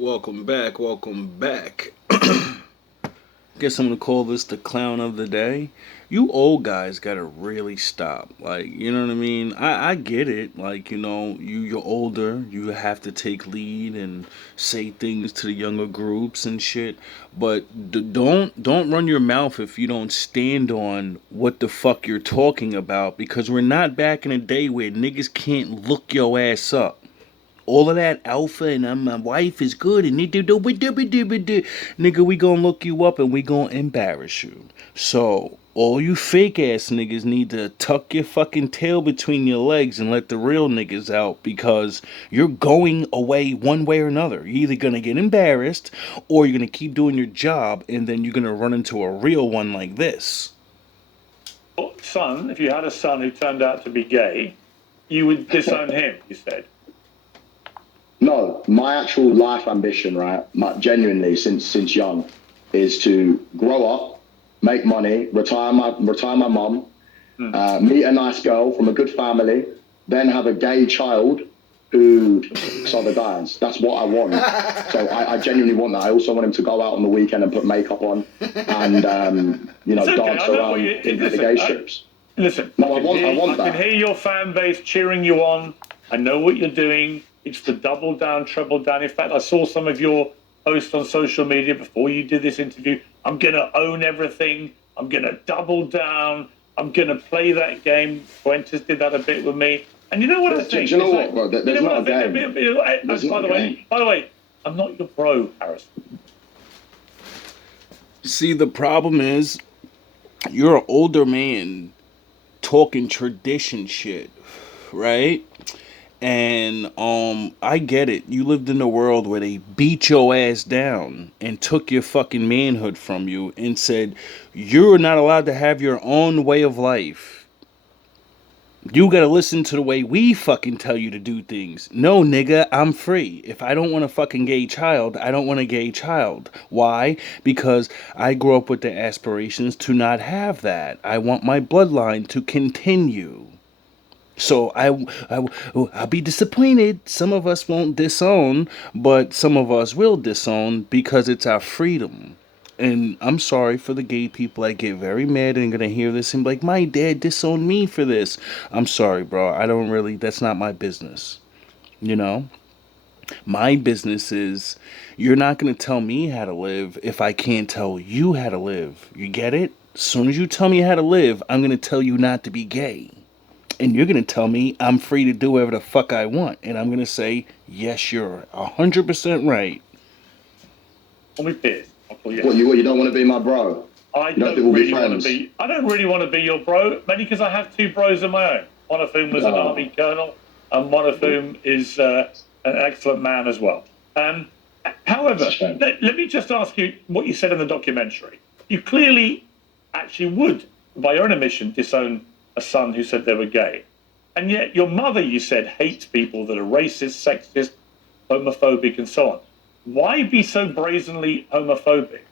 Welcome back, welcome back. Guess I'm gonna call this the clown of the day. You old guys gotta really stop. Like, you know what I mean? I get it. Like, you're older, you have to take lead and say things to the younger groups and shit. But don't run your mouth if you don't stand on what the fuck you're talking about, because we're not back in a day where niggas can't look your ass up. All of that alpha and my wife is good and nigga, we gonna look you up and we gonna embarrass you. So all you fake ass niggas need to tuck your fucking tail between your legs and let the real niggas out, because you're going away one way or another. You're either gonna get embarrassed or you're gonna keep doing your job, and then you're gonna run into a real one like this. Son, if you had a son who turned out to be gay, you would disown him, you said. No, my actual life ambition, right, genuinely since young, is to grow up, make money, retire my mum, meet a nice girl from a good family, then have a gay child who sucks other guys. That's what I want. So I genuinely want that. I also want him to go out on the weekend and put makeup on and dance around in the gay strips. Listen, no, I want that. I can hear your fan base cheering you on. I know what you're doing. It's the double down, treble down. In fact, I saw some of your posts on social media before you did this interview. I'm going to own everything. I'm going to double down. I'm going to play that game. Fuentes did that a bit with me. And you know what I think? Do you know what, bro? There's not a game. By the way, I'm not your bro, Harrison. See, the problem is, you're an older man talking tradition shit, right? And I get it. You lived in a world where they beat your ass down and took your fucking manhood from you and said you're not allowed to have your own way of life. You gotta listen to the way we fucking tell you to do things. No, nigga, I'm free. If I don't want a fucking gay child, I don't want a gay child. Why? Because I grew up with the aspirations to not have that. I want my bloodline to continue. So I'll be disappointed. Some of us won't disown, but some of us will disown because it's our freedom. And I'm sorry for the gay people that get very mad and gonna hear this and be like, my dad disowned me for this. I'm sorry, bro. That's not my business. You know? My business is, you're not gonna tell me how to live if I can't tell you how to live. You get it? As soon as you tell me how to live, I'm gonna tell you not to be gay. And you're going to tell me I'm free to do whatever the fuck I want. And I'm going to say, yes, you're 100% right. Call me Piers. What, you don't want to be my bro? I don't really want to be your bro, mainly because I have two bros of my own. One of whom was an army colonel, and one of whom is an excellent man as well. However, let me just ask you what you said in the documentary. You clearly actually would, by your own admission, disown a son who said they were gay. And yet your mother, you said, hates people that are racist, sexist, homophobic, and so on. Why be so brazenly homophobic?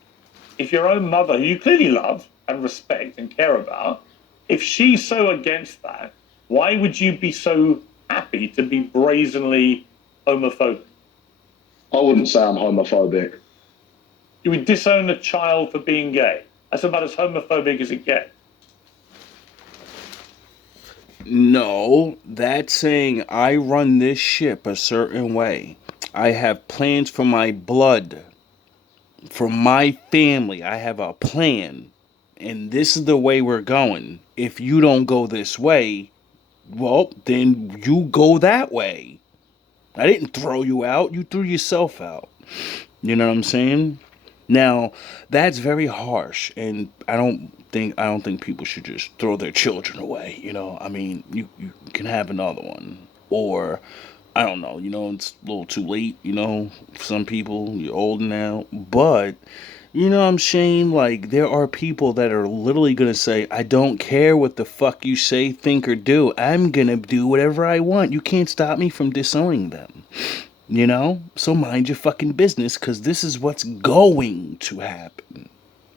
If your own mother, who you clearly love and respect and care about, if she's so against that, why would you be so happy to be brazenly homophobic? I wouldn't say I'm homophobic. You would disown a child for being gay. That's about as homophobic as it gets. No, that's saying I run this ship a certain way. I have plans for my blood, for my family. I have a plan, and this is the way we're going. If you don't go this way, well, then you go that way. I didn't throw you out. You threw yourself out. You know what I'm saying? Now, that's very harsh, and I don't think people should just throw their children away. I mean, you can have another one, or I don't know. It's a little too late. For some people, you're old now, but I'm saying, like, there are people that are literally gonna say, I don't care what the fuck you say, think, or do. I'm gonna do whatever I want. You can't stop me from disowning them. So mind your fucking business, because this is what's going to happen.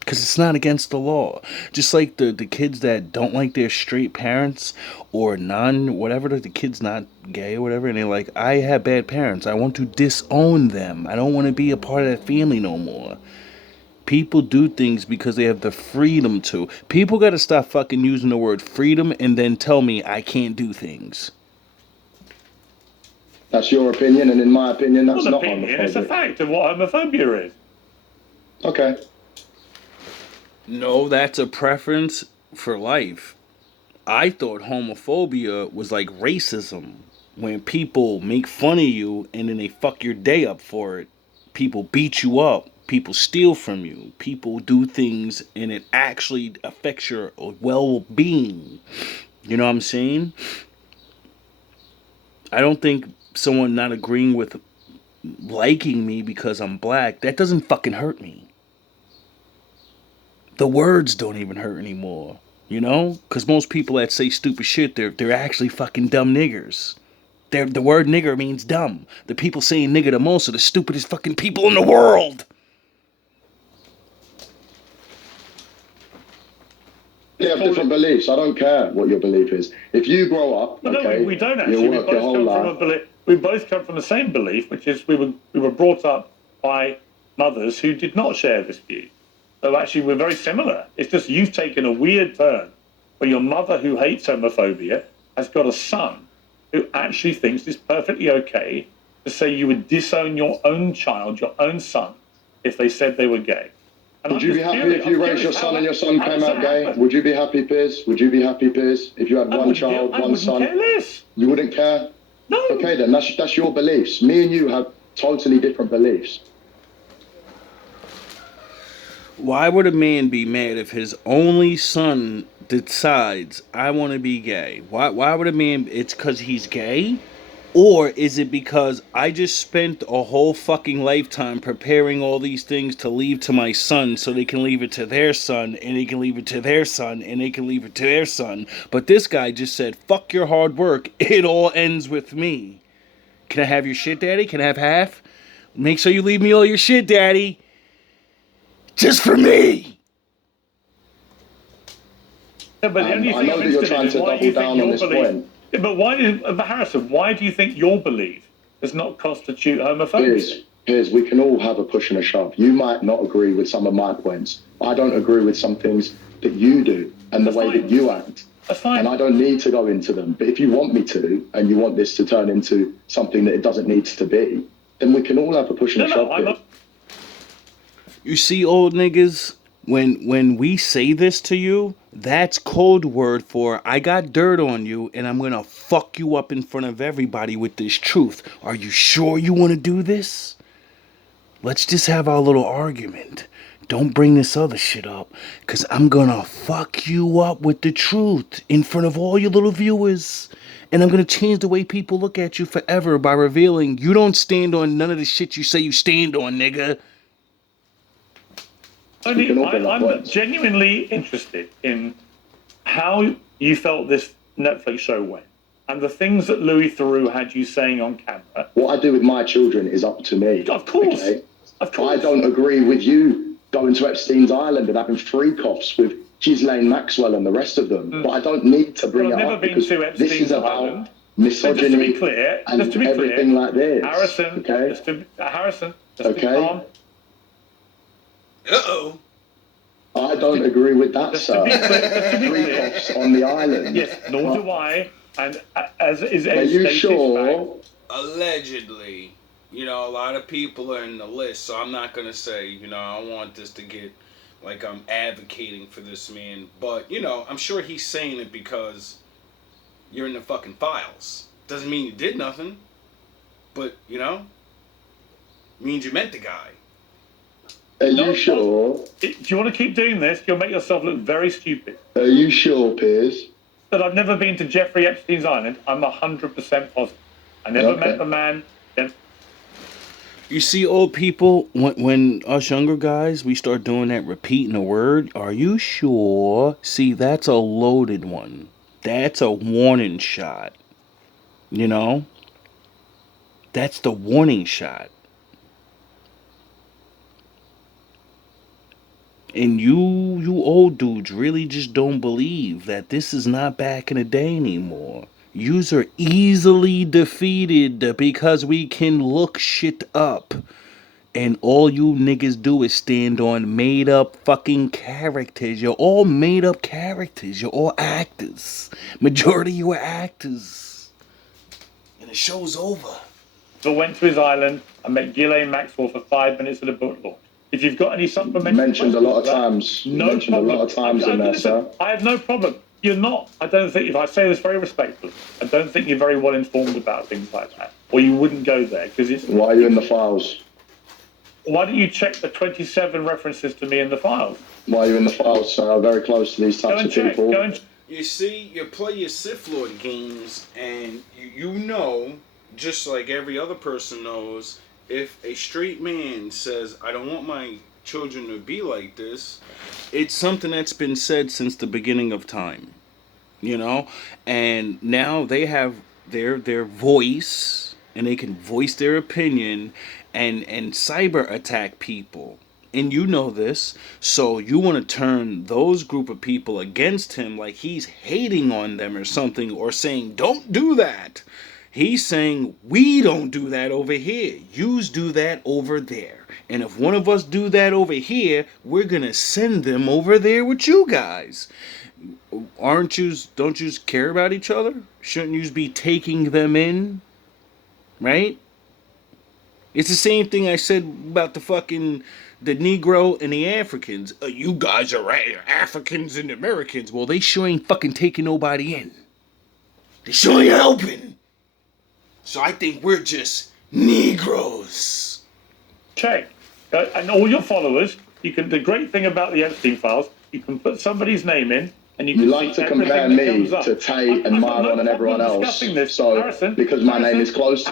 because it's not against the law. Just like the kids that don't like their straight parents or non whatever, the kid's not gay or whatever, and they're like, I have bad parents, I want to disown them, I don't want to be a part of that family no more. People do things because they have the freedom to. People gotta stop fucking using the word freedom and then tell me I can't do things. That's your opinion, and in my opinion, that's not opinion. homophobic. It's a fact of what homophobia is. Okay. No, that's a preference for life. I thought homophobia was like racism, when people make fun of you and then they fuck your day up for it. People beat you up, people steal from you, people do things and it actually affects your well-being. You know what I'm saying? I don't think someone not agreeing with liking me because I'm black, that doesn't fucking hurt me. The words don't even hurt anymore, you know? Because most people that say stupid shit, they're actually fucking dumb niggers. The word nigger means dumb. The people saying nigger the most are the stupidest fucking people in the world. You have different beliefs. I don't care what your belief is. If you grow up, okay, no, we don't actually. We both come from the same belief, which is we were brought up by mothers who did not share this view. So actually, we're very similar. It's just you've taken a weird turn where your mother, who hates homophobia, has got a son who actually thinks it's perfectly okay to say you would disown your own child, your own son, if they said they were gay. And would you be happy if you raised your son and your son came out gay? Would you be happy, Piers? Would you be happy, Piers, if you had one child, one son? I wouldn't care less. You wouldn't care? No. Okay, then that's your beliefs. Me and you have totally different beliefs. Why would a man be mad if his only son decides I want to be gay? Why would a man? It's because he's gay? Or is it because I just spent a whole fucking lifetime preparing all these things to leave to my son so they can leave it to their son, and they can leave it to their son, and they can leave it to their son. But this guy just said, fuck your hard work, it all ends with me. Can I have your shit, daddy? Can I have half? Make sure you leave me all your shit, daddy. Just for me. Yeah, but the only thing I know that you're trying to double down on this point. Yeah, but Harrison, why do you think your belief does not constitute homophobia? Piers, we can all have a push and a shove. You might not agree with some of my points. I don't agree with some things that you do and the way that you act. That's fine. And I don't need to go into them. But if you want me to, and you want this to turn into something that it doesn't need to be, then we can all have a push and a shove. You see, old niggas, when we say this to you, that's code word for I got dirt on you and I'm gonna fuck you up in front of everybody with this truth. Are you sure you want to do this? Let's just have our little argument. Don't bring this other shit up, because I'm gonna fuck you up with the truth in front of all your little viewers. And I'm gonna change the way people look at you forever by revealing you don't stand on none of the shit you say you stand on, nigga. I'm genuinely interested in how you felt this Netflix show went and the things that Louis Theroux had you saying on camera. What I do with my children is up to me. Of course. Okay? Of course. I don't agree with you going to Epstein's Island and having freak-offs with Ghislaine Maxwell and the rest of them. But I don't need to bring it up because this is about misogyny and everything like this. Harrison, okay? Just to be calm. Uh-oh. I don't agree with that, just sir. Freak-offs on the island. Yes, nor do I. And as is Are you sure? Allegedly. You know, a lot of people are in the list, so I'm not going to say, you know, I don't want this to get like I'm advocating for this man. But, you know, I'm sure he's saying it because you're in the fucking files. Doesn't mean you did nothing. But, you know, means you meant the guy. Are you sure? Do you want to keep doing this? You'll make yourself look very stupid. Are you sure, Piers? That I've never been to Jeffrey Epstein's Island. I'm 100% positive. I never met the man. You see, old people, when us younger guys, we start doing that, repeating a word, are you sure? See, that's a loaded one. That's a warning shot. You know? That's the warning shot. And you old dudes really just don't believe that this is not back in the day anymore. Yous are easily defeated because we can look shit up. And all you niggas do is stand on made up fucking characters. You're all made up characters. You're all actors. Majority of you are actors. And the show's over. I went to his island and met Ghislaine Maxwell for 5 minutes at a book launch. If you've got any supplementary mentioned a lot of that, times. no mentioned problem. a lot of times in there, sir. I have no problem. You're not, I don't think, if I say this very respectfully, I don't think you're very well informed about things like that. Or you wouldn't go there, because it's... Why are you in the files? Why don't you check the 27 references to me in the files? Why are you in the files, sir? Very close to these types of people. You see, you play your Sith Lord games, and you know, just like every other person knows, if a straight man says, I don't want my children to be like this, it's something that's been said since the beginning of time, you know? And now they have their voice, and they can voice their opinion and cyber attack people. And you know this, so you want to turn those group of people against him like he's hating on them or something, or saying, don't do that. He's saying, we don't do that over here. Yous do that over there. And if one of us do that over here, we're going to send them over there with you guys. Don't yous care about each other? Shouldn't yous be taking them in? Right? It's the same thing I said about the Negro and the Africans. You guys are Africans and Americans. Well, they sure ain't fucking taking nobody in. They sure ain't helping. So I think we're just Negroes. Check. And all your followers, you can. The great thing about the Epstein files, you can put somebody's name in, and you can like to compare me to Tate and Myron and everyone else. So, Harrison, because my name is close.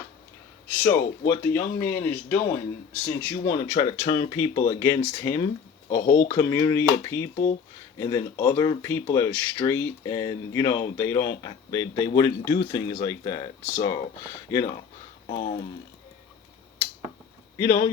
So, what the young man is doing, since you want to try to turn people against him, a whole community of people, and then other people that are straight, and you know they wouldn't do things like that. So, you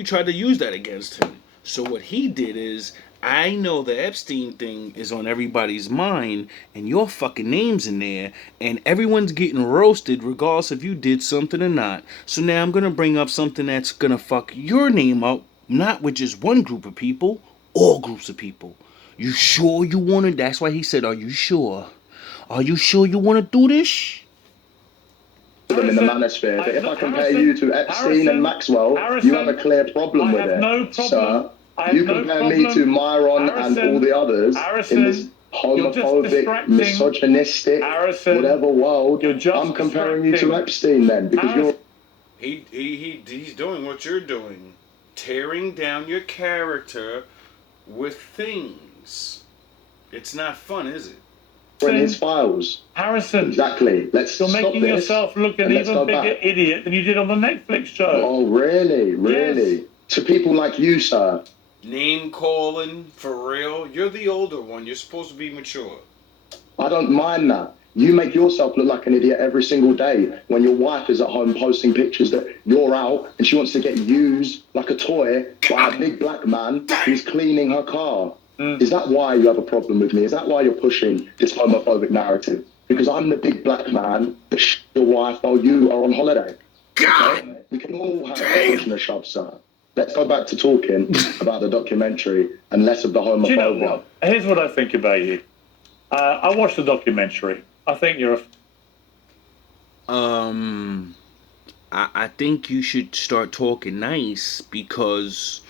tried to use that against him. So what he did is, I know the Epstein thing is on everybody's mind, and your fucking name's in there, and everyone's getting roasted regardless if you did something or not. So now I'm gonna bring up something that's gonna fuck your name up, not with just one group of people, all groups of people. You sure you wanna? That's why he said, are you sure? Are you sure you wanna do this? Them in the manosphere. But if I compare you to Epstein and Maxwell, you have a clear problem with it, sir. You compare me to Myron and all the others in this homophobic, misogynistic, whatever world. I'm comparing you to Epstein then, because you're... He's doing what you're doing. Tearing down your character with things. It's not fun, is it? In his files. Harrison. Exactly. You're making yourself look an even bigger idiot than you did on the Netflix show. Oh, really? Really? Yes. To people like you, sir. Name calling, for real? You're the older one. You're supposed to be mature. I don't mind that. You make yourself look like an idiot every single day when your wife is at home posting pictures that you're out and she wants to get used like a toy by a big black man who's cleaning her car. Is that why you have a problem with me? Is that why you're pushing this homophobic narrative? Because I'm the big black man that your wife while you are on holiday. God! Okay? We can all have a push and a shove, sir. Let's go back to talking about the documentary and less of the homophobia. Do you know what? Here's what I think about you. I watched the documentary. I think you're I think you should start talking nice, because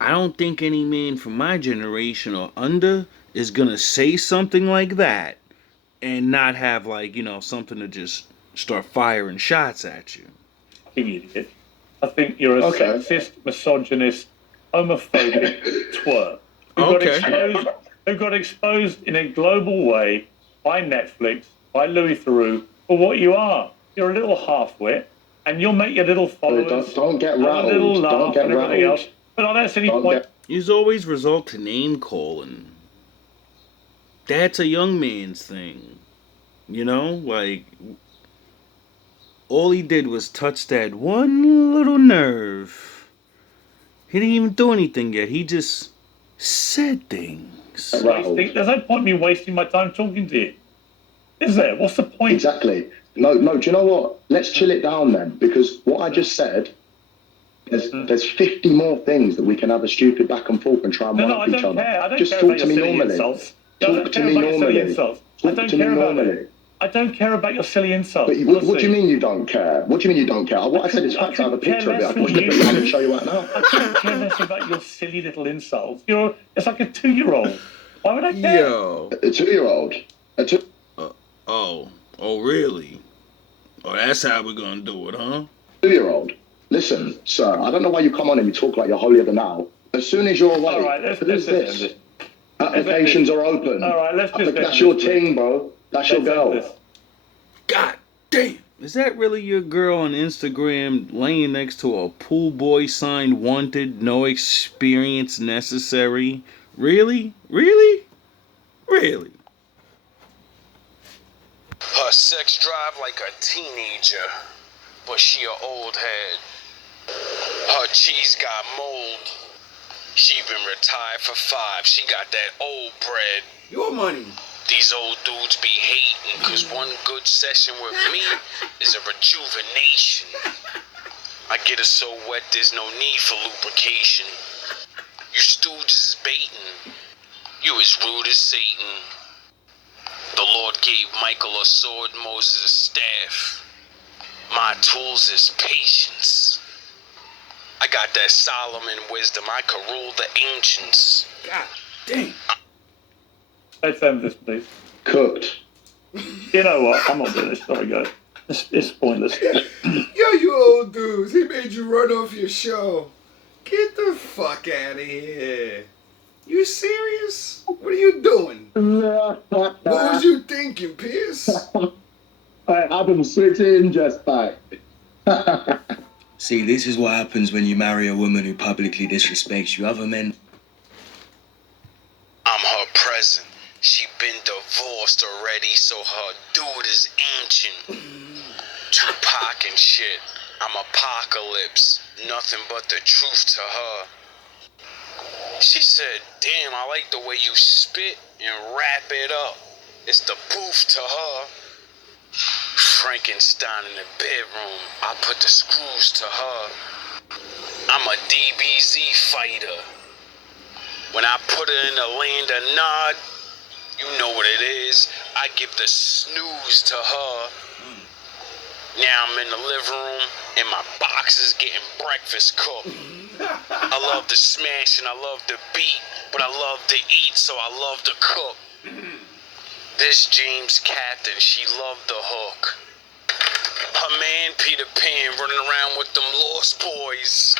I don't think any man from my generation or under is gonna say something like that and not have, like, something to just start firing shots at you. Idiot. I think you're a sexist, misogynist, homophobic twerp who got exposed in a global way by Netflix, by Louis Theroux, for what you are. You're a little half-wit, and you'll make your little followers don't get rattled. a little laugh Don't get and everything rattled. else. But I don't see any point. He's always resort to name calling. That's a young man's thing. Like, all he did was touch that one little nerve. He didn't even do anything yet. He just Said things. There's no point in me wasting my time talking to you. Is there? What's the point? Exactly. No, do you know what? Let's chill it down then, because what I just said, there's 50 more things that we can have a stupid back and forth and try and No, I each don't other. care. I don't Just care talk about to your me silly normally. insults. Talk to me normally. Talk to me normally. I don't care about your silly insults. But what do you mean you don't care? What do you mean you don't care? What I said is facts. I have a picture of it. I can flip it around and show you right now. I couldn't care less about your silly little insults. It's like a 2-year-old. Why would I care? Yo. A 2-year-old. Oh, really? Oh, that's how we're gonna do it, huh? 2-year-old. Listen, sir, I don't know why you come on and you talk like you're holier than thou. As soon as you're away, all right, who's this? Applications are open. All right, let's just That's your ting, bro. That's your girl. God damn. Is that really your girl on Instagram laying next to a pool boy signed wanted, no experience necessary? Really? Really? Really? Her sex drive like a teenager, but she a old head. Her cheese got mold. She been retired for 5. She got that old bread. Your money. These old dudes be hating, cause one good session with me is a rejuvenation. I get her so wet there's no need for lubrication. You stooges is baiting. You as rude as Satan. The Lord gave Michael a sword, Moses a staff. My tools is patience. I got that Solomon wisdom. I could rule the ancients. God damn. Let's end this, please. Cooked. You know what? I'm not doing this. Sorry, guys. It's pointless. Yo, you old dudes. He made you run off your show. Get the fuck out of here. You serious? What are you doing? What was you thinking, Piers? I've been switching just back. See, this is what happens when you marry a woman who publicly disrespects you. Other men... I'm her present. She been divorced already, so her dude is ancient. Tupac and shit. I'm apocalypse. Nothing but the truth to her. She said, damn, I like the way you spit and wrap it up. It's the booth to her. Frankenstein in the bedroom. I put the screws to her. I'm a DBZ fighter. When I put her in the land of Nod, you know what it is. I give the snooze to her. Now I'm in the living room and my box is getting breakfast cooked. I love to smash and I love to beat, but I love to eat, so I love to cook. This James Captain, she loved the hook. Her man Peter Pan running around with them lost boys.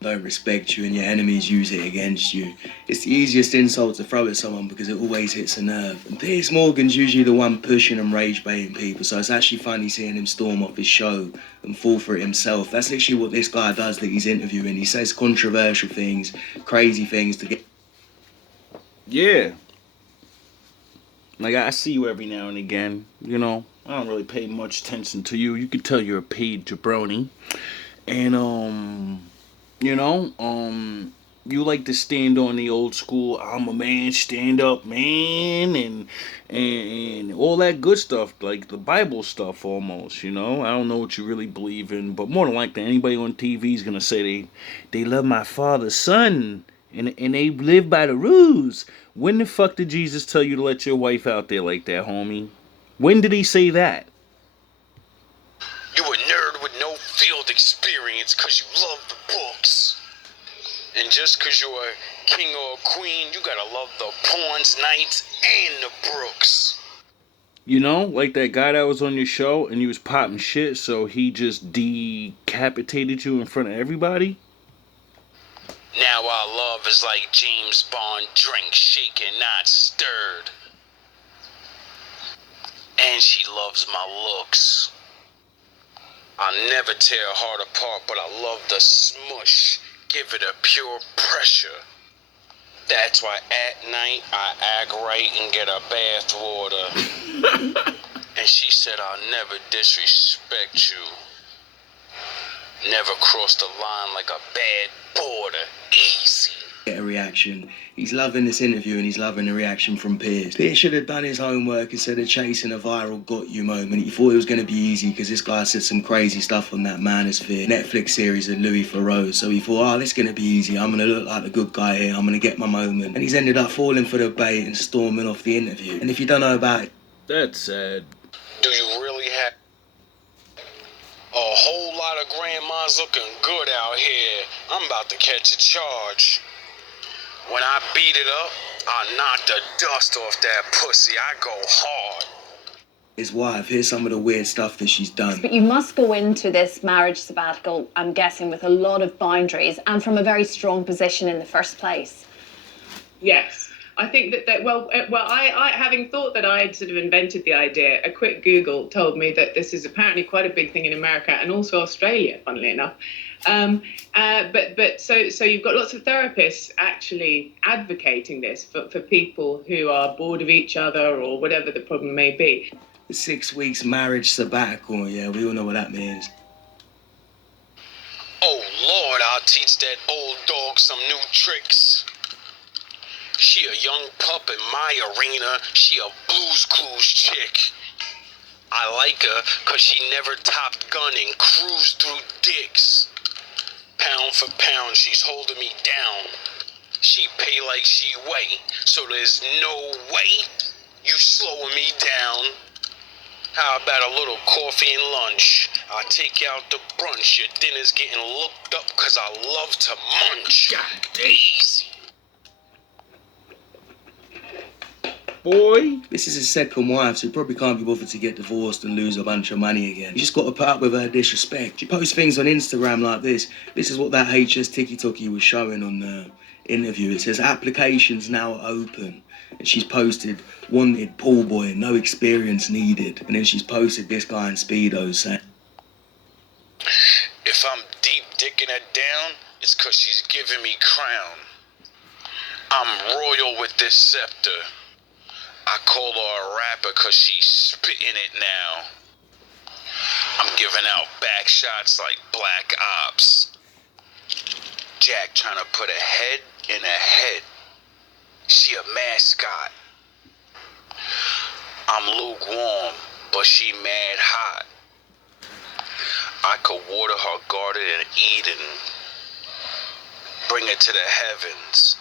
don't respect you and your enemies use it against you. It's the easiest insult to throw at someone because it always hits a nerve. And Piers Morgan's usually the one pushing and rage baiting people, so it's actually funny seeing him storm off his show and fall for it himself. That's literally what this guy does that he's interviewing. He says controversial things, crazy things to get... Yeah. Like, I see you every now and again, you know. I don't really pay much attention to you. You can tell you're a paid jabroni. And, you know, you like to stand on the old school, I'm a man, stand up, man, and all that good stuff, like the Bible stuff almost, you know. I don't know what you really believe in, but more than likely, anybody on TV is going to say they love my father's son, and they live by the rules. When the fuck did Jesus tell you to let your wife out there like that, homie? When did he say that? You a nerd with no field experience because you love the books. And just because you're a king or a queen, you gotta love the Pawns, Knights, and the Brooks. You know, like that guy that was on your show and you was popping shit, so he just decapitated you in front of everybody? Now our love is like James Bond, drink shaken, not stirred. And she loves my looks. I'll never tear a heart apart, but I love the smush. Give it a pure pressure. That's why at night I act right and get a bath water. And she said I'll never disrespect you. Never cross the line like a bad border. Easy. Get a reaction. He's loving this interview and he's loving the reaction from Piers. Piers should have done his homework instead of chasing a viral got you moment. He thought it was going to be easy because this guy said some crazy stuff on that Manosphere Netflix series of Louis Theroux. So he thought, oh, this is going to be easy. I'm going to look like the good guy here. I'm going to get my moment. And he's ended up falling for the bait and storming off the interview. And if you don't know about it, That's sad. Do you really have a whole lot of grandmas looking good out here? I'm about to catch a charge. When I beat it up, I knock the dust off that pussy. I go hard. his wife, here's some of the weird stuff that she's done. But you must go into this marriage sabbatical, I'm guessing, with a lot of boundaries and from a very strong position in the first place. Yes. I think that I having thought that I had sort of invented the idea, a quick Google told me that this is apparently quite a big thing in America and also Australia, funnily enough. So you've got lots of therapists actually advocating this for people who are bored of each other or whatever the problem may be. 6 weeks marriage sabbatical, yeah, we all know what that means. Oh Lord, I'll teach that old dog some new tricks. She a young pup in my arena. She a Blue's Clues chick. I like her cause she never topped gun and cruised through dicks. Pound for pound, she's holding me down. She pay like she weigh, so there's no way you slowing me down. How about a little coffee and lunch? I take you out to brunch. Your dinner's getting looked up cause I love to munch. God, easy. Boy. This is his second wife, so he probably can't be bothered to get divorced and lose a bunch of money again. You just got to put up with her disrespect. She posts things on Instagram like this. This is what that HS TikTok was showing on the interview. It says, applications now open. And she's posted, wanted pool boy, no experience needed. And then she's posted this guy in Speedos saying, if I'm deep dicking her down, it's cause she's giving me crown. I'm royal with this scepter. I call her a rapper cause she's spitting it now. I'm giving out back shots like Black Ops. Jack trying to put a head in a head. She a mascot. I'm lukewarm, but she mad hot. I could water her garden in Eden. Bring her to the heavens.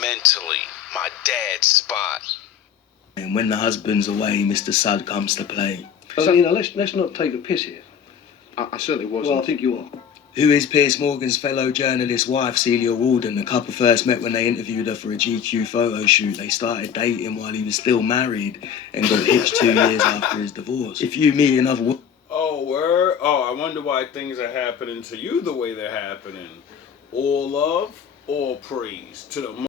Mentally, my dad's spot. and when the husband's away, Mr. Sud comes to play. So, let's not take the piss here. I certainly wasn't. Well, I think you are. Who is Piers Morgan's fellow journalist's wife, Celia Walden? The couple first met when they interviewed her for a GQ photo shoot. They started dating while he was still married and got hitched 2 years after his divorce. If you meet another Oh, word? Oh, I wonder why things are happening to you the way they're happening. All love, all praise to the